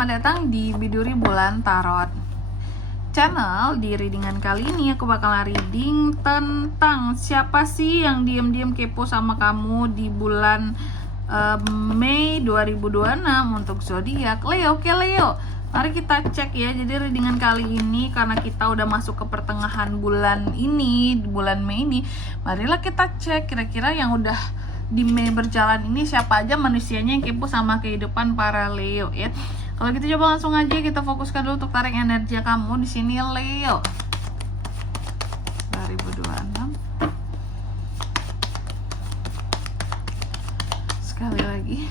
selamat datang di Biduri Bulan Tarot Channel. Di readingan kali ini aku bakalan reading tentang siapa sih yang diam-diam kepo sama kamu di bulan Mei 2026 untuk zodiak Leo. Oke Leo, mari kita cek ya. Jadi readingan kali ini karena kita udah masuk ke pertengahan bulan ini, di bulan Mei ini, marilah kita cek kira-kira yang udah di Mei berjalan ini siapa aja manusianya yang kepo sama kehidupan para Leo ya. Kalau gitu coba langsung aja kita fokuskan dulu untuk tarik energi kamu di sini Leo 2026. Sekali lagi.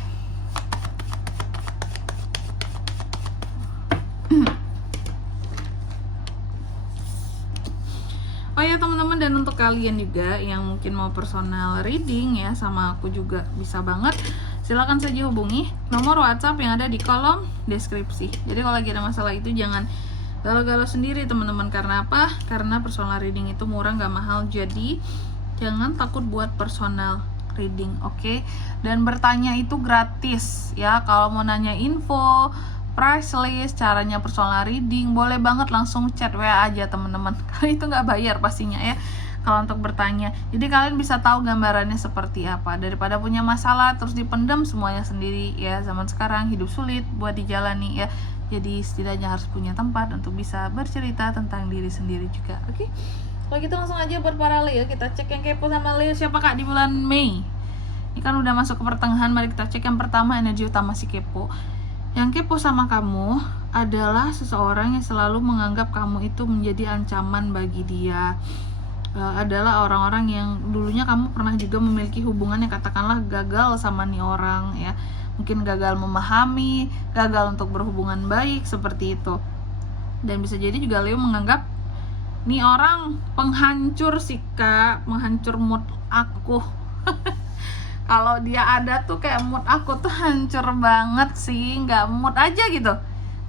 Oh ya teman-teman, dan untuk kalian juga yang mungkin mau personal reading ya sama aku juga bisa banget, silahkan saja hubungi nomor WhatsApp yang ada di kolom deskripsi. Jadi kalau lagi ada masalah itu jangan galau-galau sendiri teman-teman. Karena apa? Karena personal reading itu murah nggak mahal, jadi jangan takut buat personal reading, oke? Dan bertanya itu gratis ya. Kalau mau nanya info, price list, caranya personal reading, boleh banget langsung chat WA aja teman-teman. Karena itu nggak bayar pastinya ya kalau untuk bertanya. Jadi kalian bisa tahu gambarannya seperti apa daripada punya masalah terus dipendam semuanya sendiri ya. Zaman sekarang hidup sulit buat dijalani ya. Jadi setidaknya harus punya tempat untuk bisa bercerita tentang diri sendiri juga, oke? Kalau gitu langsung aja buat para Leo, kita cek yang kepo sama Leo siapa kak di bulan Mei. Ini kan udah masuk ke pertengahan, mari kita cek yang pertama energi utama si kepo. Yang kepo sama kamu adalah seseorang yang selalu menganggap kamu itu menjadi ancaman bagi dia. Adalah orang-orang yang dulunya kamu pernah juga memiliki hubungan yang katakanlah gagal sama nih orang ya. Mungkin gagal memahami, gagal untuk berhubungan baik seperti itu. Dan bisa jadi juga Leo menganggap nih orang penghancur sih kak, penghancur mood aku. Kalau dia ada tuh kayak mood aku tuh hancur banget sih, nggak mood aja gitu.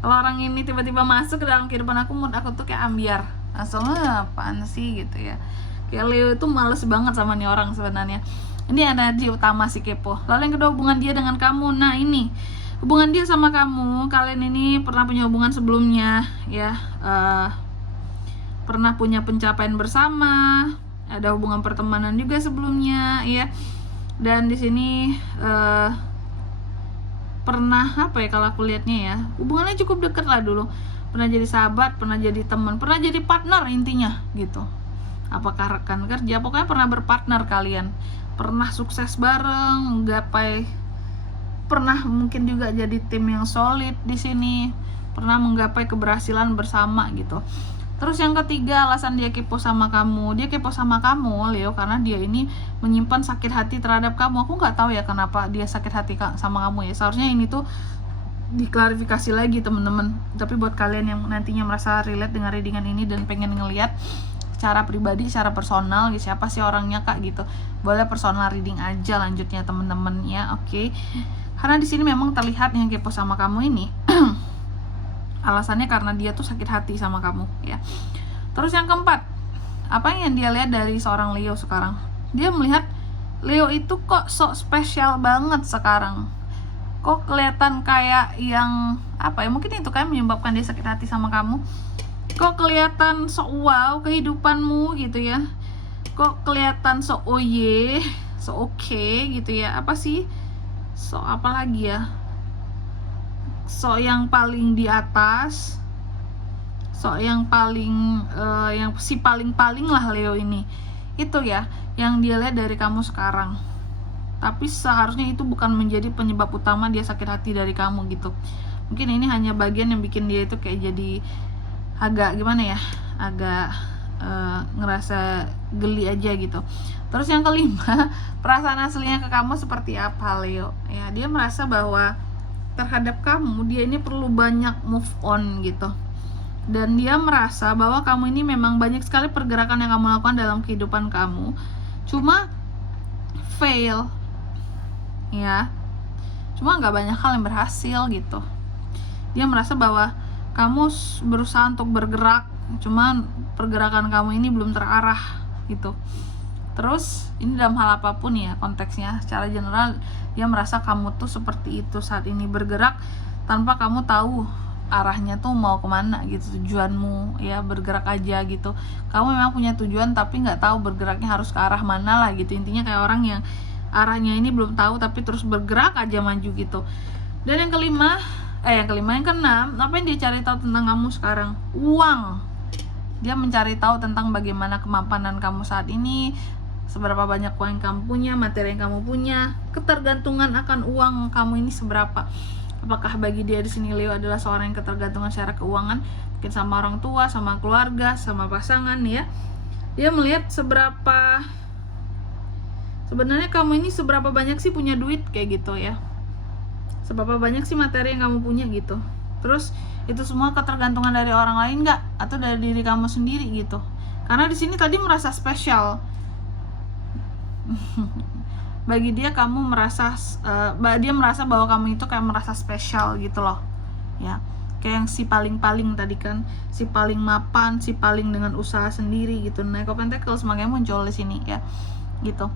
Kalau orang ini tiba-tiba masuk ke dalam kehidupan aku, mood aku tuh kayak ambiar. Langsung apaan sih gitu ya. Kayak Leo itu males banget sama nih orang sebenarnya. Ini energi utama si kepo. Lalu yang kedua, hubungan dia dengan kamu. Nah ini hubungan dia sama kamu, kalian ini pernah punya hubungan sebelumnya ya. Pernah punya pencapaian bersama, ada hubungan pertemanan juga sebelumnya ya. Dan di sini pernah apa ya kalau aku lihatnya ya, hubungannya cukup dekat lah dulu, pernah jadi sahabat, pernah jadi teman, pernah jadi partner intinya gitu. Apakah rekan kerja, pokoknya pernah berpartner kalian, pernah sukses bareng, gapai, pernah mungkin juga jadi tim yang solid di sini, pernah menggapai keberhasilan bersama gitu. Terus yang ketiga, alasan dia kepo sama kamu. Dia kepo sama kamu, Leo, karena dia ini menyimpan sakit hati terhadap kamu. Aku nggak tahu ya kenapa dia sakit hati sama kamu ya. Seharusnya ini tuh diklarifikasi lagi teman-teman. Tapi buat kalian yang nantinya merasa relate dengan readingan ini dan pengen ngelihat secara pribadi, secara personal, siapa sih orangnya kak gitu, boleh personal reading aja lanjutnya teman-teman ya, oke? Karena di sini memang terlihat yang kepo sama kamu ini alasannya karena dia tuh sakit hati sama kamu ya. Terus yang keempat, apa yang dia lihat dari seorang Leo sekarang? Dia melihat Leo itu kok sok spesial banget sekarang. Kok kelihatan kayak yang apa ya? Mungkin itu kan menyebabkan dia sakit hati sama kamu. Kok kelihatan sok wow kehidupanmu gitu ya. Kok kelihatan sok oye, sok oke gitu ya. Apa sih? Sok apa lagi ya? Sok yang paling di atas, sok yang paling yang si paling-paling lah Leo ini. Itu ya yang dia lihat dari kamu sekarang. Tapi seharusnya itu bukan menjadi penyebab utama dia sakit hati dari kamu gitu. Mungkin ini hanya bagian yang bikin dia itu kayak jadi agak gimana ya, agak ngerasa geli aja gitu. Terus yang kelima, perasaan aslinya ke kamu seperti apa Leo ya. Dia merasa bahwa terhadap kamu dia ini perlu banyak move on gitu. Dan dia merasa bahwa kamu ini memang banyak sekali pergerakan yang kamu lakukan dalam kehidupan kamu, cuma fail ya, cuma nggak banyak hal yang berhasil gitu. Dia merasa bahwa kamu berusaha untuk bergerak, cuman pergerakan kamu ini belum terarah gitu. Terus ini dalam hal apapun ya konteksnya, secara general dia merasa kamu tuh seperti itu saat ini bergerak tanpa kamu tahu arahnya tuh mau kemana gitu, tujuanmu ya, bergerak aja gitu. Kamu memang punya tujuan tapi nggak tahu bergeraknya harus ke arah mana lah gitu. Intinya kayak orang yang arahnya ini belum tahu tapi terus bergerak aja maju gitu. Dan yang keenam, apa yang dia cari tahu tentang kamu sekarang? Uang. Dia mencari tahu tentang bagaimana kemapanan kamu saat ini, seberapa banyak uang yang kamu punya, materi yang kamu punya, ketergantungan akan uang kamu ini seberapa. Apakah bagi dia di sini Leo adalah seorang yang ketergantungan secara keuangan, mungkin sama orang tua, sama keluarga, sama pasangan ya. Dia melihat seberapa sebenarnya kamu ini seberapa banyak sih punya duit kayak gitu ya. Seberapa banyak sih materi yang kamu punya gitu. Terus itu semua ketergantungan dari orang lain nggak, atau dari diri kamu sendiri gitu. Karena di sini tadi merasa spesial. Bagi dia kamu merasa dia merasa bahwa kamu itu kayak merasa spesial gitu loh ya, kayak yang si paling tadi kan, si paling mapan, si paling dengan usaha sendiri gitu. Knight of Pentacles makanya muncul di sini ya gitu.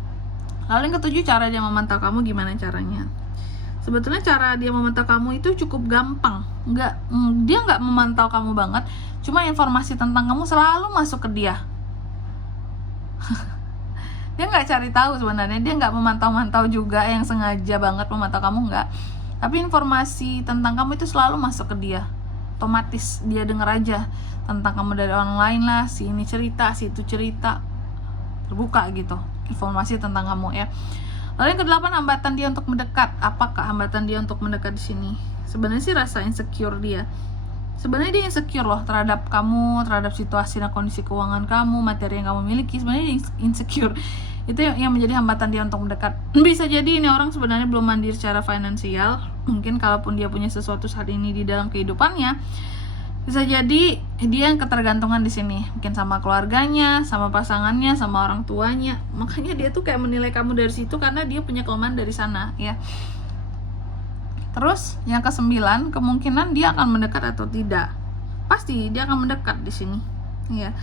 Lalu yang ketujuh, cara dia memantau kamu gimana caranya. Sebetulnya cara dia memantau kamu itu cukup gampang. Dia nggak memantau kamu banget, cuma informasi tentang kamu selalu masuk ke dia. Dia nggak cari tahu sebenarnya, dia nggak memantau-mantau juga yang sengaja banget memantau kamu, nggak. Tapi informasi tentang kamu itu selalu masuk ke dia, otomatis dia denger aja tentang kamu dari orang lain lah, si ini cerita, si itu cerita, terbuka gitu informasi tentang kamu ya. Lalu yang kedelapan, hambatan dia untuk mendekat. Apakah hambatan dia untuk mendekat di sini? Sebenarnya sih rasa insecure dia. Sebenarnya dia insecure loh terhadap kamu, terhadap situasi dan kondisi keuangan kamu, materi yang kamu miliki. Sebenarnya dia insecure. Itu yang menjadi hambatan dia untuk mendekat. Bisa jadi ini orang sebenarnya belum mandiri secara finansial. Mungkin kalaupun dia punya sesuatu saat ini di dalam kehidupannya, bisa jadi dia yang ketergantungan di sini. Mungkin sama keluarganya, sama pasangannya, sama orang tuanya. Makanya dia tuh kayak menilai kamu dari situ karena dia punya kelemahan dari sana ya. Terus yang ke-9, kemungkinan dia akan mendekat atau tidak. Pasti dia akan mendekat di sini. Ya.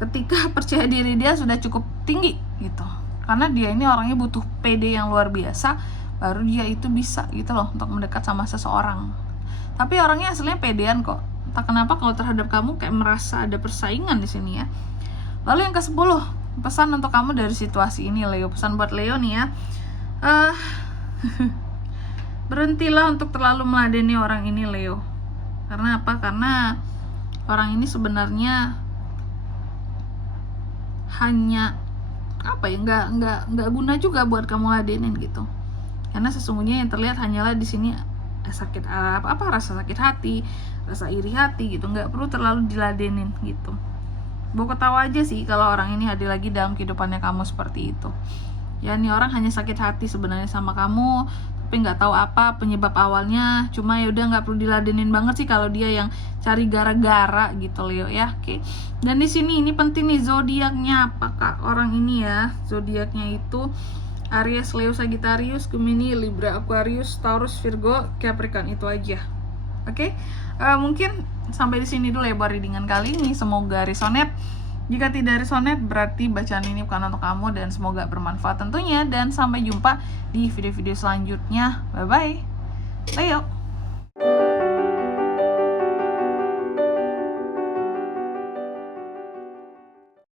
Ketika percaya diri dia sudah cukup tinggi gitu. Karena dia ini orangnya butuh PD yang luar biasa, baru dia itu bisa gitu loh untuk mendekat sama seseorang. Tapi orangnya aslinya pedean kok. Entah kenapa kalau terhadap kamu kayak merasa ada persaingan di sini ya. Lalu yang ke-10, pesan untuk kamu dari situasi ini Leo. Pesan buat Leo nih ya. Berhentilah untuk terlalu meladeni orang ini Leo. Karena apa? Karena orang ini sebenarnya hanya apa ya, nggak guna juga buat kamu ladenin gitu. Karena sesungguhnya yang terlihat hanyalah di sini sakit rasa sakit hati, rasa iri hati gitu. Nggak perlu terlalu diladenin gitu. Bawa ketawa aja sih kalau orang ini hadir lagi dalam kehidupannya kamu seperti itu. Ya ini orang hanya sakit hati sebenarnya sama kamu, tapi nggak tahu apa penyebab awalnya. Cuma ya udah nggak perlu diladenin banget sih kalau dia yang cari gara-gara gitu Leo ya. Oke. Dan di sini ini penting nih zodiaknya. Apakah orang ini ya zodiaknya itu Aries, Leo, Sagittarius, Gemini, Libra, Aquarius, Taurus, Virgo, Capricorn, itu aja. Oke. Mungkin sampai di sini dulu ya buat readingan kali ini. Semoga resonate. Jika tidak resonate berarti bacaan ini bukan untuk kamu, dan semoga bermanfaat tentunya. Dan sampai jumpa di video-video selanjutnya. Bye bye Leo.